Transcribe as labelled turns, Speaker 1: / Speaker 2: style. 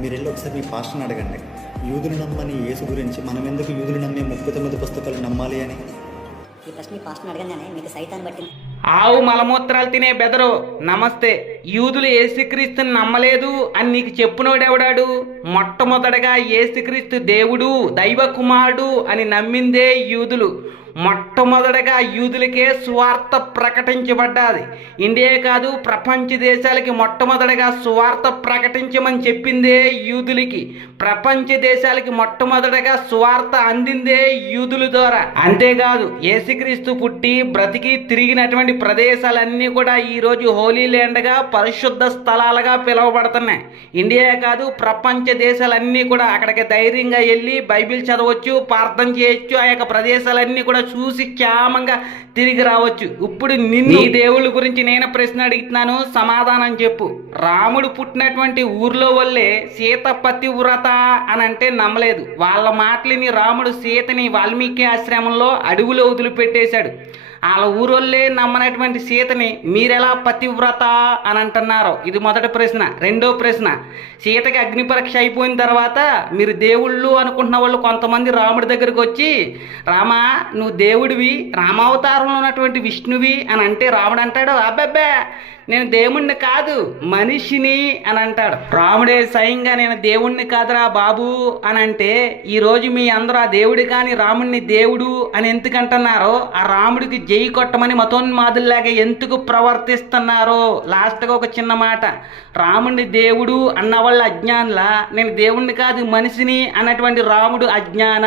Speaker 1: మీరు వెళ్ళి ఒకసారి మీ పాస్టర్ని అడగండి. యూదులు నమ్మని యేసు గురించి మనం ఎందుకు యూదులు నమ్మే ముప్పై తొమ్మిది పుస్తకాలు నమ్మాలి అని?
Speaker 2: ఈ ప్రశ్న మీ పాస్టర్ని అడగంగానే మీకు సైతాన్ని బట్టి
Speaker 3: ఆవు మలమూత్రాలు తినే బెదరు నమస్తే. యూదులు ఏసుక్రీస్తుని నమ్మలేదు అని నీకు చెప్పునోడెవడాడు మొట్టమొదటగా ఏసుక్రీస్తు దేవుడు దైవ కుమారుడు అని నమ్మిందే యూదులు. మొట్టమొదటగా యూదులకే స్వార్థ ప్రకటించబడ్డాది. ఇండియా కాదు ప్రపంచ దేశాలకి మొట్టమొదటగా స్వార్థ ప్రకటించమని చెప్పిందే యూదులకి. ప్రపంచ దేశాలకి మొట్టమొదటగా స్వార్థ అందిందే యూదుల ద్వారా. అంతేకాదు ఏసుక్రీస్తు పుట్టి బ్రతికి తిరిగినటువంటి ప్రదేశాలన్నీ కూడా ఈరోజు హోలీ ల్యాండ్గా పరిశుద్ధ స్థలాలుగా పిలువబడుతున్నాయి. ఇండియా కాదు ప్రపంచ దేశాలన్నీ కూడా అక్కడికి ధైర్యంగా వెళ్ళి బైబిల్ చదవచ్చు ప్రార్థన చేయొచ్చు ఆ యొక్క ప్రదేశాలన్నీ కూడా చూసి క్షేమంగా తిరిగి రావచ్చు. ఇప్పుడు నిన్ను దేవుళ్ళ గురించి నేను ప్రశ్న అడుగుతున్నాను. సమాధానం చెప్పు. రాముడు పుట్టినటువంటి ఊర్లో వల్లే సీత పతివ్రత అని అంటే నమ్మలేదు. వాళ్ళ మాటలిని రాముడు సీతని వాల్మీకి ఆశ్రమంలో అడవిలో వదిలిపెట్టేశాడు. వాళ్ళ ఊరోళ్ళే నమ్మనటువంటి సీతని మీరెలా పతివ్రత అని అంటున్నారో. ఇది మొదటి ప్రశ్న. రెండో ప్రశ్న. సీతకి అగ్ని పరీక్ష అయిపోయిన తర్వాత మీరు దేవుళ్ళు అనుకుంటున్న వాళ్ళు కొంతమంది రాముడి దగ్గరికి వచ్చి రామా నువ్వు దేవుడివి రామావతారంలో ఉన్నటువంటి విష్ణువి అని అంటే రాముడు అంటాడు. అబ్బబ్బే నేను దేవుణ్ణి కాదు మనిషిని అని అంటాడు. రాముడే స్వయంగా నేను దేవుణ్ణి కాదురా బాబు అని అంటే ఈరోజు మీ అందరూ ఆ దేవుడి కానీ రాముడిని దేవుడు అని ఎందుకంటున్నారో ఆ రాముడికి జై కొట్టమని మతోన్మాదుల్లాగా ఎందుకు ప్రవర్తిస్తున్నారో? లాస్ట్గా ఒక చిన్న మాట. రాముడిని దేవుడు అన్న వాళ్ళ అజ్ఞానులా. నేను దేవుణ్ణి కాదు మనిషిని అన్నటువంటి రాముడు అజ్ఞాన?